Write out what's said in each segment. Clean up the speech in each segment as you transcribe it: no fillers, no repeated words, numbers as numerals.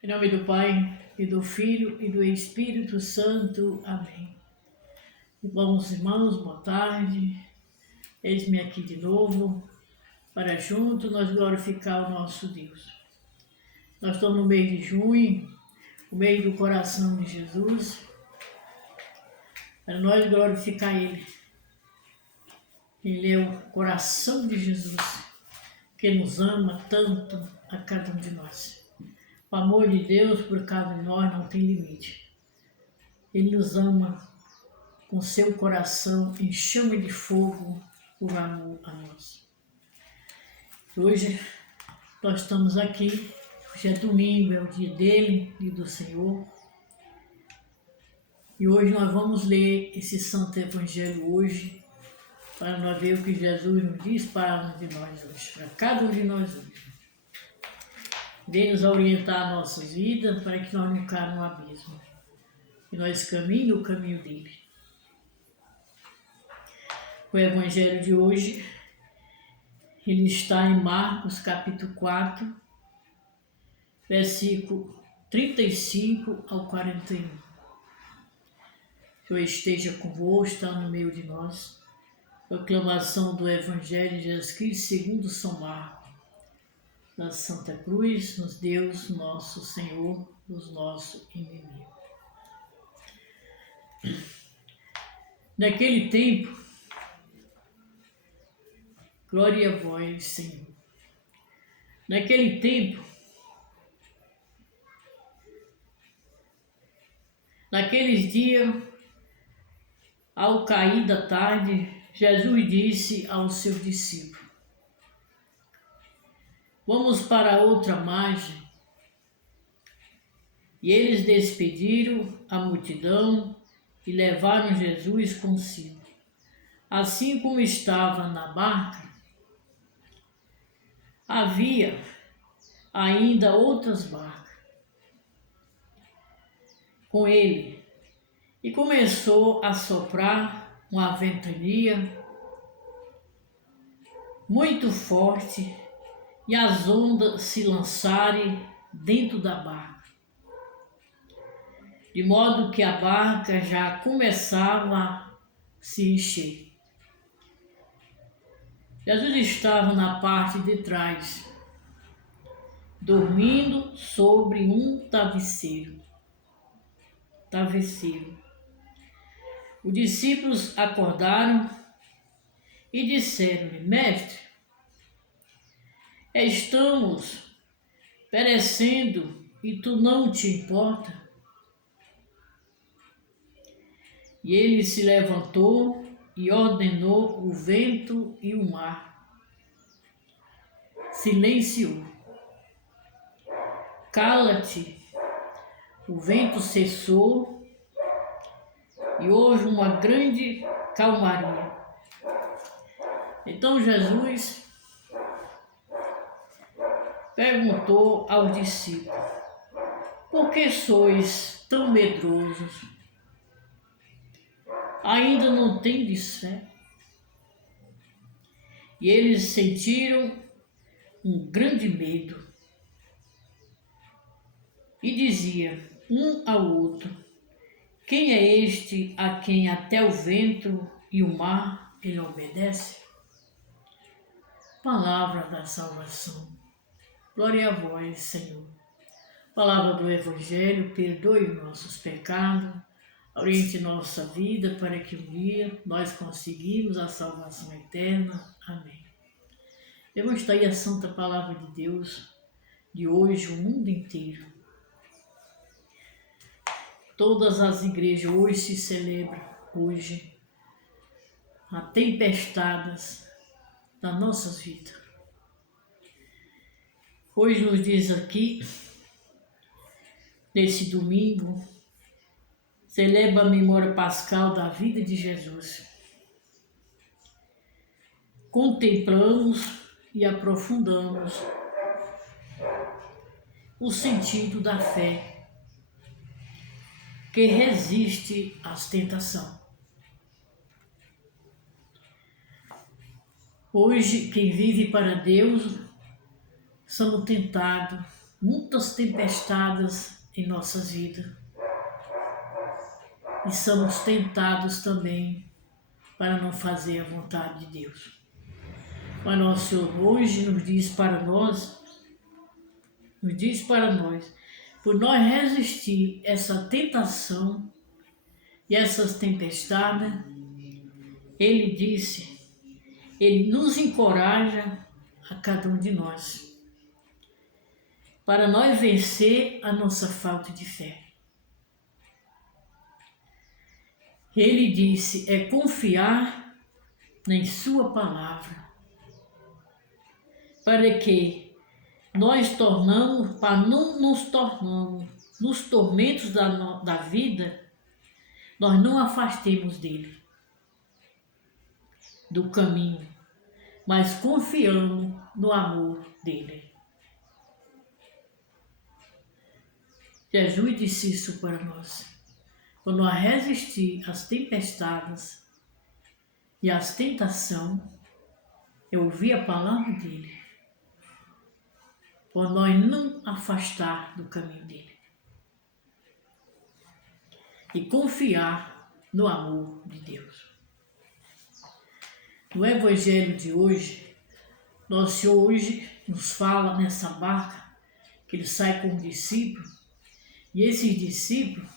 Em nome do Pai, e do Filho, e do Espírito Santo. Amém. Bons irmãos, boa tarde. Eis-me aqui de novo, para junto nós glorificar o nosso Deus. Nós estamos no mês de junho, o mês do coração de Jesus, para nós glorificar Ele. Ele é o coração de Jesus, que nos ama tanto a cada um de nós. O amor de Deus por cada um de nós não tem limite. Ele nos ama com seu coração em chama de fogo por amor a nós. Hoje nós estamos aqui, hoje é domingo, é o dia dele e do Senhor. E hoje nós vamos ler esse Santo Evangelho hoje, para nós ver o que Jesus nos diz para um de nós hoje, para cada um de nós hoje. Vem-nos orientar a nossa vida para que nós não caímos no abismo. E nós caminhamos o caminho dele. O Evangelho de hoje, ele está em Marcos capítulo 4, versículo 35 ao 41. Que eu esteja convosco, está no meio de nós. Proclamação do Evangelho de Jesus Cristo segundo São Marcos. Da Santa Cruz, nos Deus nosso Senhor, dos nossos inimigos. Naquele tempo, glória a vós, Senhor. Naquele tempo, naqueles dias, ao cair da tarde, Jesus disse aos seus discípulos: vamos para outra margem. E eles despediram a multidão e levaram Jesus consigo. Assim como estava na barca, havia ainda outras barcas com ele, e começou a soprar uma ventania muito forte, e as ondas se lançarem dentro da barca, de modo que a barca já começava a se encher. Jesus estava na parte de trás, dormindo sobre um travesseiro. Os discípulos acordaram e disseram-lhe: Mestre, estamos perecendo e tu não te importa? E ele se levantou e ordenou o vento e o mar. Silenciou. Cala-te. O vento cessou e houve uma grande calmaria. Então Jesus perguntou aos discípulos: por que sois tão medrosos? Ainda não tendes fé? E eles sentiram um grande medo e diziam um ao outro: quem é este a quem até o vento e o mar ele obedece? Palavra da salvação. Glória a vós, Senhor. Palavra do Evangelho, perdoe os nossos pecados, oriente nossa vida para que um dia nós conseguimos a salvação eterna. Amém. Vamos estar aí a Santa Palavra de Deus de hoje, o mundo inteiro. Todas as igrejas hoje se celebram, hoje, as tempestades das nossas vidas. Hoje nos diz aqui, nesse domingo, celebra a memória pascal da vida de Jesus. Contemplamos e aprofundamos o sentido da fé que resiste às tentações. Hoje, quem vive para Deus, somos tentados muitas tempestades em nossas vidas e somos tentados também para não fazer a vontade de Deus. Mas nosso Senhor hoje nos diz para nós, por nós resistir essa tentação e essas tempestades, Ele nos encoraja a cada um de nós, para nós vencer a nossa falta de fé. Ele disse, é confiar em sua palavra, para que para não nos tornarmos nos tormentos da vida, nós não afastemos dele, do caminho, mas confiamos no amor dele. Jesus disse isso para nós. Quando nós resistir às tempestades e às tentações, eu ouvir a palavra dele, por nós não afastar do caminho dele e confiar no amor de Deus. No Evangelho de hoje, nosso Senhor hoje nos fala nessa barca que ele sai com os discípulos, e esses discípulos,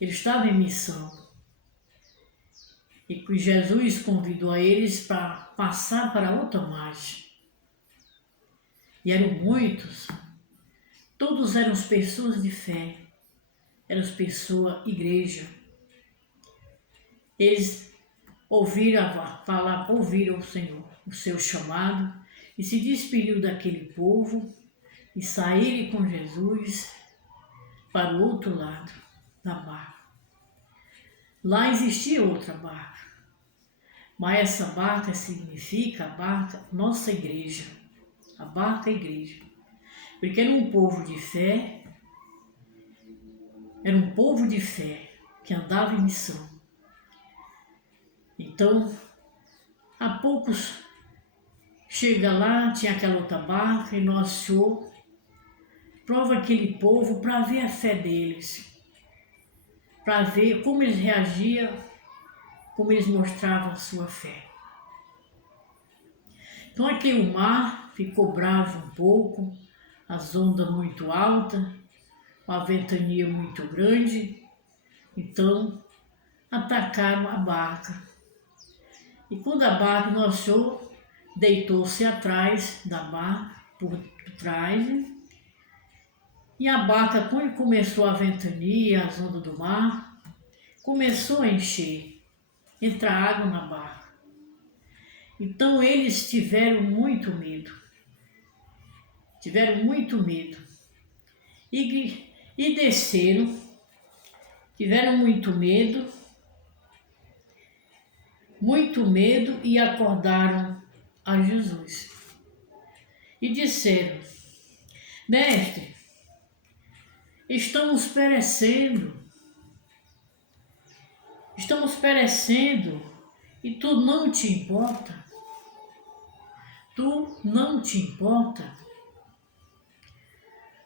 eles estavam em missão, e que Jesus convidou a eles para passar para outra margem. E eram muitos, todos eram pessoas de fé, eram pessoas, igreja. Eles ouviram o Senhor, o seu chamado, e se despediu daquele povo e saíram com Jesus para o outro lado da barca. Lá existia outra barca, mas essa barca significa a barca, nossa igreja, a barca igreja, porque era um povo de fé, que andava em missão. Então, há poucos chega lá, tinha aquela outra barca, e nosso Senhor prova aquele povo para ver a fé deles, para ver como eles reagiam, como eles mostravam a sua fé. Então aqui o mar ficou bravo um pouco, as ondas muito altas, uma ventania muito grande, então atacaram a barca. E quando a barca, nosso Senhor deitou-se atrás da barca, por trás, e a barca, quando começou a ventania, as ondas do mar, começou a encher, entrar água na barca. Então eles tiveram muito medo. E desceram, tiveram muito medo e acordaram a Jesus. E disseram, Mestre, estamos perecendo e tu não te importa?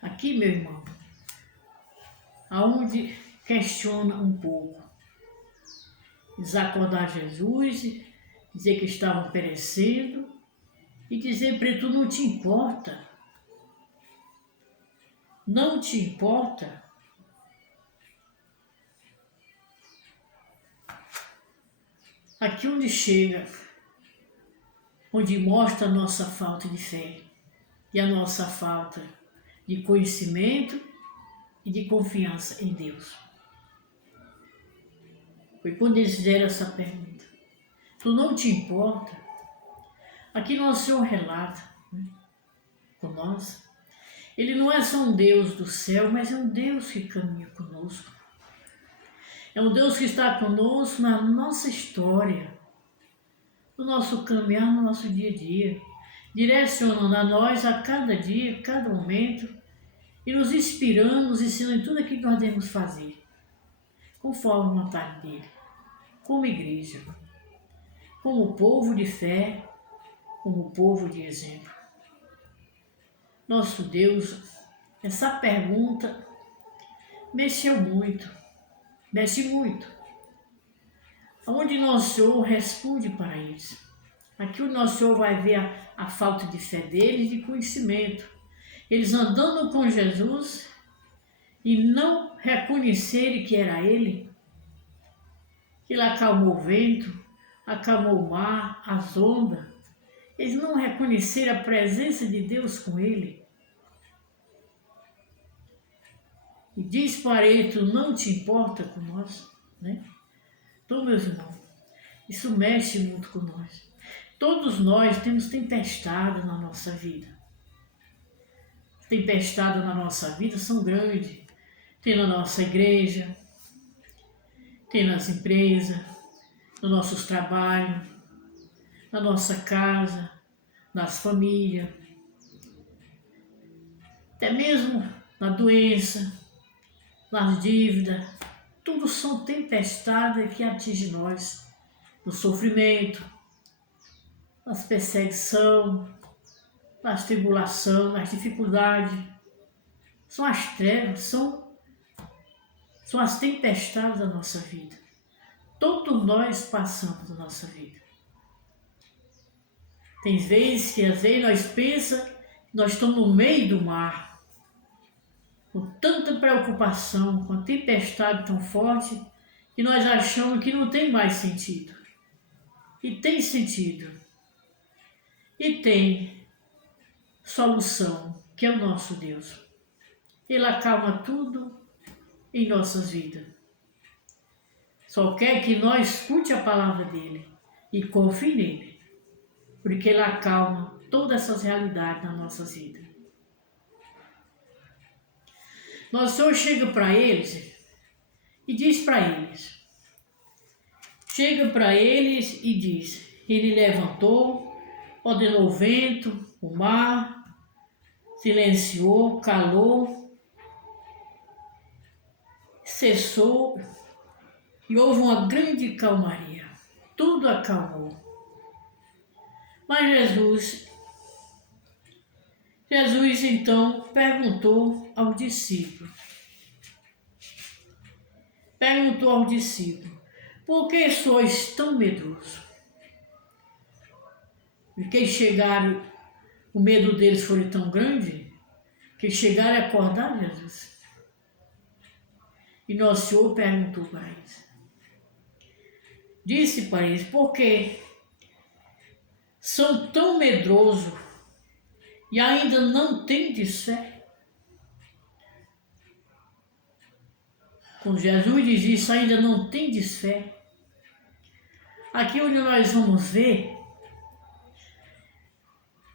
Aqui, meu irmão, aonde questiona um pouco, desacordar Jesus, dizer que estavam perecendo e dizer para ele, tu não te importa? Não te importa? Aqui onde chega, onde mostra a nossa falta de fé e a nossa falta de conhecimento e de confiança em Deus. Foi quando eles fizeram essa pergunta. Tu não te importa? Aqui nosso Senhor relata, com nós. Ele não é só um Deus do céu, mas é um Deus que caminha conosco. É um Deus que está conosco na nossa história, no nosso caminhar, no nosso dia a dia, direcionando a nós a cada dia, cada momento, e nos inspirando, nos ensinando em tudo aquilo que nós devemos fazer, conforme a vontade dele, como igreja, como povo de fé, como povo de exemplo. Nosso Deus, essa pergunta mexeu muito, mexe muito. Onde nosso Senhor responde para eles. Aqui o nosso Senhor vai ver a falta de fé deles e de conhecimento. Eles andando com Jesus e não reconhecerem que era Ele, que Ele acalmou o vento, acalmou o mar, as ondas. Eles não reconheceram a presença de Deus com Ele. E diz para ele, tu não te importa com nós, né? Então, meus irmãos, isso mexe muito com nós. Todos nós temos tempestades na nossa vida. Tempestades na nossa vida são grandes. Tem na nossa igreja, tem nas empresas, nos nossos trabalhos, na nossa casa, nas famílias, até mesmo na doença, nas dívidas. Tudo são tempestades que atingem nós, no sofrimento, nas perseguições, nas tribulações, nas dificuldades. São as trevas, são as tempestades da nossa vida. Todos nós passamos na nossa vida. Tem vezes que às vezes nós pensamos que nós estamos no meio do mar, com tanta preocupação, com a tempestade tão forte, que nós achamos que não tem mais sentido. E tem sentido. E tem solução, que é o nosso Deus. Ele acalma tudo em nossas vidas. Só quer que nós escute a palavra dele e confie nele, porque ele acalma todas essas realidades nas nossas vidas. Nosso Senhor chega para eles e diz para eles, ele levantou, ordenou o vento, o mar, silenciou, calou, cessou e houve uma grande calmaria. Tudo acalmou. Mas Jesus então perguntou ao discípulo, por que sois tão medrosos? Porque chegaram, o medo deles foi tão grande, que chegaram a acordar Jesus. E nosso Senhor perguntou para eles. Disse para eles, por que são tão medrosos e ainda não tendes fé? Quando Jesus diz isso, ainda não tendes fé. Aqui onde nós vamos ver,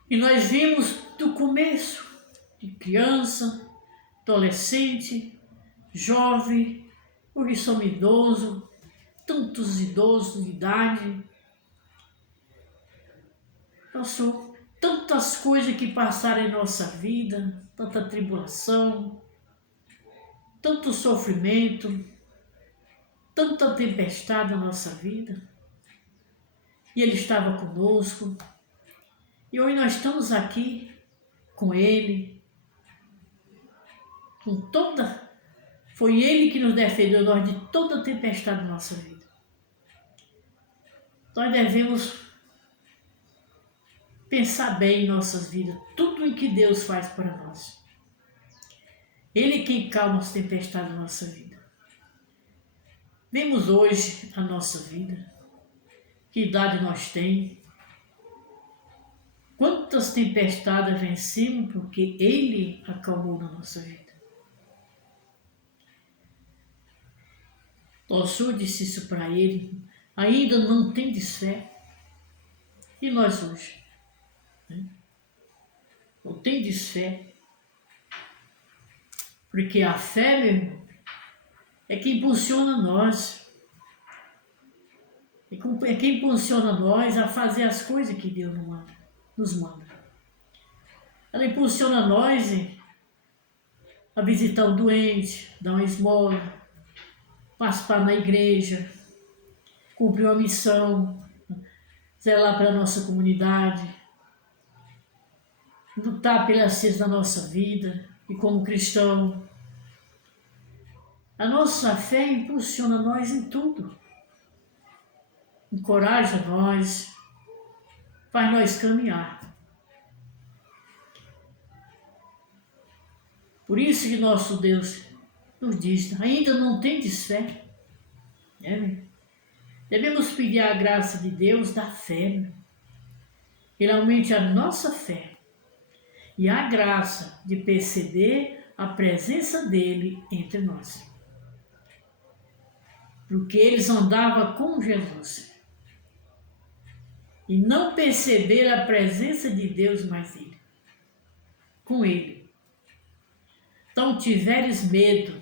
e nós vimos do começo, de criança, adolescente, jovem, hoje somos idosos, tantos idosos de idade. Nossa, tantas coisas que passaram em nossa vida, tanta tribulação, tanto sofrimento, tanta tempestade na nossa vida. E Ele estava conosco. E hoje nós estamos aqui com Ele, foi Ele que nos defendeu nós de toda a tempestade da nossa vida. Nós devemos pensar bem em nossas vidas, tudo em que Deus faz para nós. Ele quem calma as tempestades da nossa vida. Vemos hoje a nossa vida, que idade nós temos, quantas tempestades vencemos porque Ele acalmou na nossa vida. Nosso Senhor disse isso para ele, ainda não tendes fé. E nós hoje? Né? Não tendes fé. Porque a fé, meu irmão, é que impulsiona nós. É que impulsiona nós a fazer as coisas que Deus nos manda. Ela impulsiona nós a visitar o doente, dar uma esmola, participar na igreja, cumprir uma missão, zelar para a nossa comunidade. lutar pelas coisas da nossa vida e como cristão. A nossa fé impulsiona nós em tudo, encoraja nós, faz nós caminhar. Por isso que nosso Deus nos diz, ainda não tendes fé? Devemos pedir a graça de Deus da fé. Ele aumente a nossa fé e a graça de perceber a presença dele entre nós. Porque eles andavam com Jesus e não perceberam a presença de Deus mais ele, com ele. Então tiveres medo,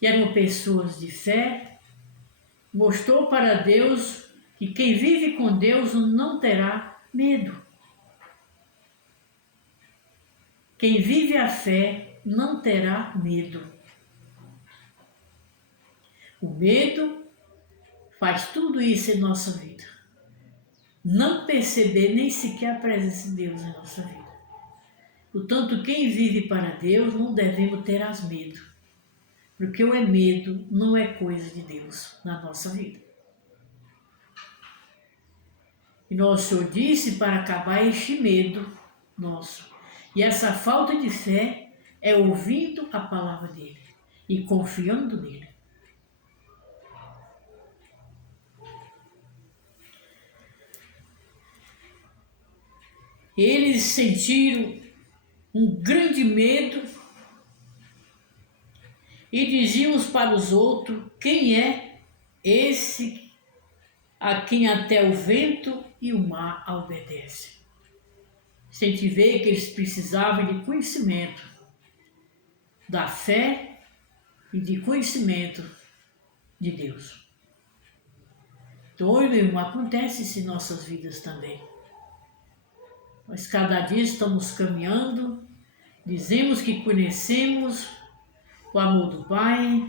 e eram pessoas de fé, mostrou para Deus que quem vive com Deus não terá medo. Quem vive a fé não terá medo. O medo faz tudo isso em nossa vida. Não perceber nem sequer a presença de Deus em nossa vida. Portanto, quem vive para Deus não devemos ter medo. Porque o medo não é coisa de Deus na nossa vida. E nosso Senhor disse para acabar este medo nosso. E essa falta de fé é ouvindo a palavra dele e confiando nele. Eles sentiram um grande medo e diziam uns para os outros: quem é esse a quem até o vento e o mar obedecem? A gente vê que eles precisavam de conhecimento, da fé e de conhecimento de Deus. Então, meu irmão, acontece isso em nossas vidas também. Nós cada dia estamos caminhando, dizemos que conhecemos o amor do Pai,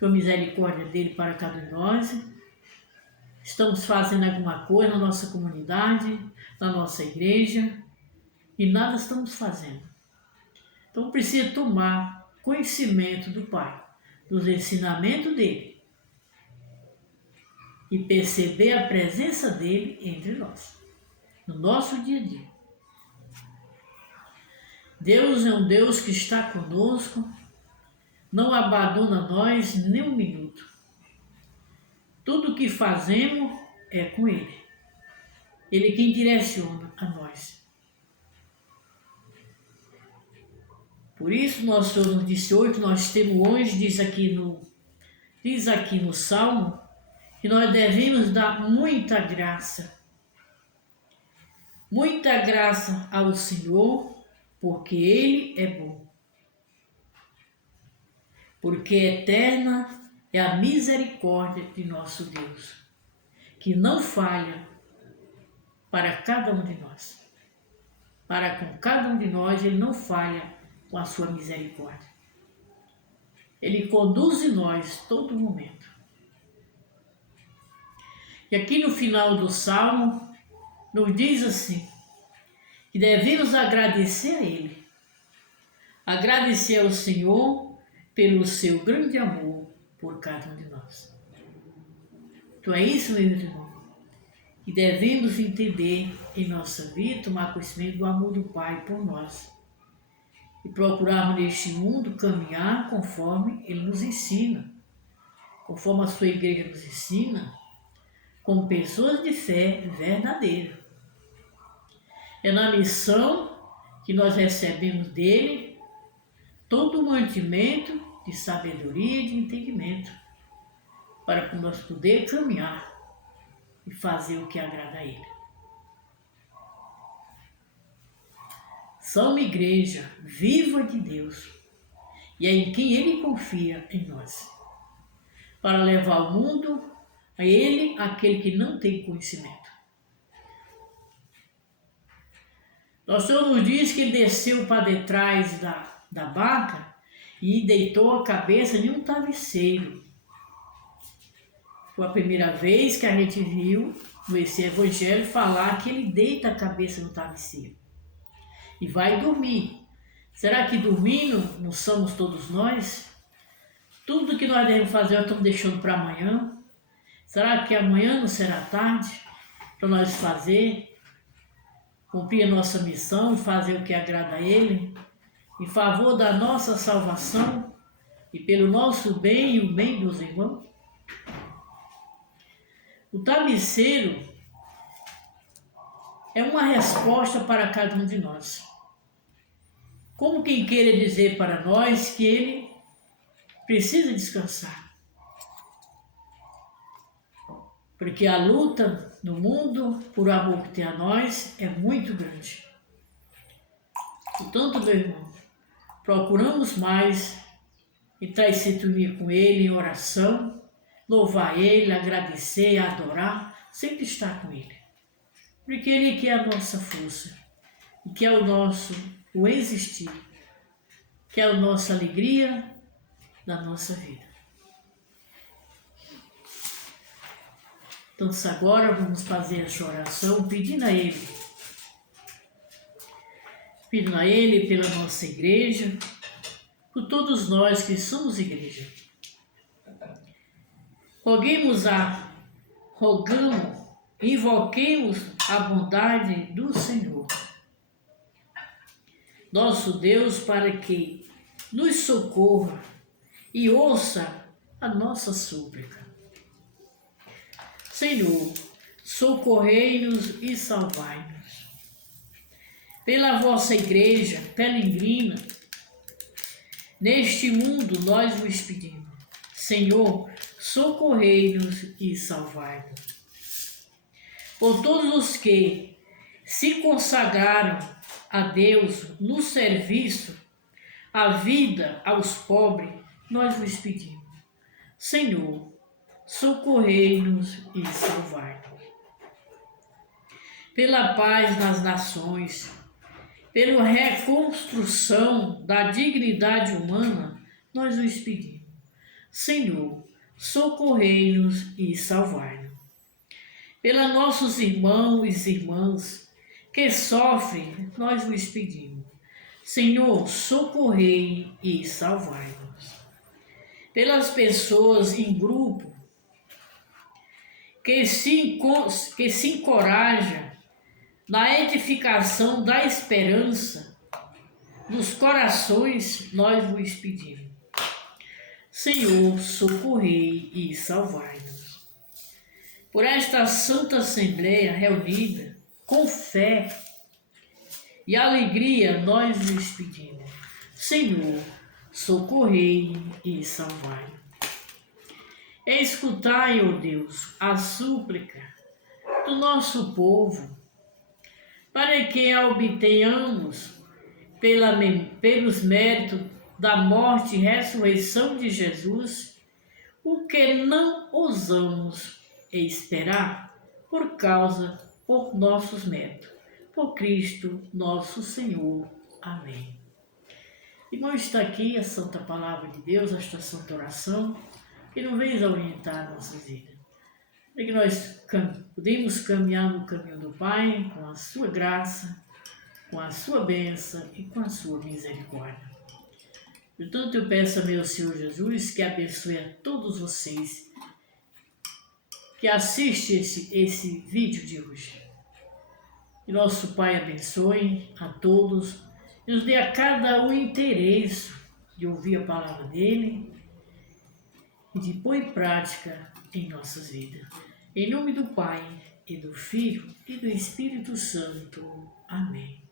a misericórdia dele para cada um de nós. Estamos fazendo alguma coisa na nossa comunidade, na nossa igreja, e nada estamos fazendo. Então precisa tomar conhecimento do Pai, dos ensinamentos dele, e perceber a presença dele entre nós, no nosso dia a dia. Deus é um Deus que está conosco, não abandona nós nem um minuto. Tudo o que fazemos é com Ele. Ele quem direciona a nós. Por isso, nosso Senhor nos disse hoje, que nós temos hoje, diz aqui no Salmo, que nós devemos dar muita graça ao Senhor, porque Ele é bom. Porque eterna é a misericórdia de nosso Deus, que não falha para cada um de nós. Para com cada um de nós, Ele não falha com a sua misericórdia. Ele conduz nós todo momento. E aqui no final do Salmo, nos diz assim, que devemos agradecer a Ele. Agradecer ao Senhor pelo seu grande amor por cada um de nós. Então é isso, meu irmão, que devemos entender em nossa vida, tomar conhecimento do amor do Pai por nós. E procurarmos neste mundo caminhar conforme Ele nos ensina, conforme a sua igreja nos ensina, como pessoas de fé verdadeira. É na missão que nós recebemos dele todo o mantimento de sabedoria e de entendimento, para nós poder caminhar e fazer o que agrada a Ele. Somos uma igreja viva de Deus, e é em quem Ele confia em nós, para levar o mundo a Ele, aquele que não tem conhecimento. Nosso Senhor nos diz que Ele desceu para detrás da barca e deitou a cabeça em um travesseiro. Foi a primeira vez que a gente viu nesse evangelho falar que Ele deita a cabeça no travesseiro. e vai dormir. Será que dormindo não somos todos nós? Tudo que nós devemos fazer nós estamos deixando para amanhã. Será que amanhã não será tarde para nós fazer, cumprir a nossa missão, fazer o que agrada a Ele, em favor da nossa salvação e pelo nosso bem e o bem dos irmãos? O travesseiro é uma resposta para cada um de nós. Como quem queira dizer para nós que ele precisa descansar. Porque a luta no mundo, por amor que tem a nós, é muito grande. Portanto, meu irmão, procuramos mais entrar em sintonia com Ele em oração, louvar Ele, agradecer, adorar, sempre estar com Ele. Porque Ele que é a nossa força, e que é o existir, que é a nossa alegria da nossa vida. Então, agora vamos fazer essa oração pedindo a Ele pela nossa igreja, por todos nós que somos igreja. Invoquemos a bondade do Senhor, nosso Deus, para que nos socorra e ouça a nossa súplica. Senhor, socorrei-nos e salvai-nos. Pela vossa igreja peregrina, neste mundo nós vos pedimos. Senhor, socorrei-nos e salvai-nos. Por todos os que se consagraram a Deus no serviço, a vida aos pobres, nós vos pedimos. Senhor, socorrei-nos e salvai-nos. Pela paz nas nações, pela reconstrução da dignidade humana, nós vos pedimos. Senhor, socorrei-nos e salvai-nos. Pelos nossos irmãos e irmãs que sofrem, nós vos pedimos. Senhor, socorrei e salvai-nos. Pelas pessoas em grupo que se encoraja na edificação da esperança nos corações, nós vos pedimos. Senhor, socorrei e salvai-nos. Por esta santa Assembleia reunida, com fé e alegria, nós vos pedimos. Senhor, socorrei e salvai-nos. Escutai, ó Deus, a súplica do nosso povo, para que obtenhamos, pelos méritos da morte e ressurreição de Jesus, o que não ousamos esperar por nossos méritos, por Cristo nosso Senhor. Amém. Irmão, está aqui a santa palavra de Deus, esta santa oração, que não vem orientar a nossa vida. Para que nós podemos caminhar no caminho do Pai com a sua graça, com a sua bênção e com a sua misericórdia. Portanto, eu peço a meu Senhor Jesus que abençoe a todos vocês que assistem esse vídeo de hoje. Que nosso Pai abençoe a todos e nos dê a cada um interesse de ouvir a palavra dele e de pôr em prática em nossas vidas. Em nome do Pai, e do Filho, e do Espírito Santo. Amém.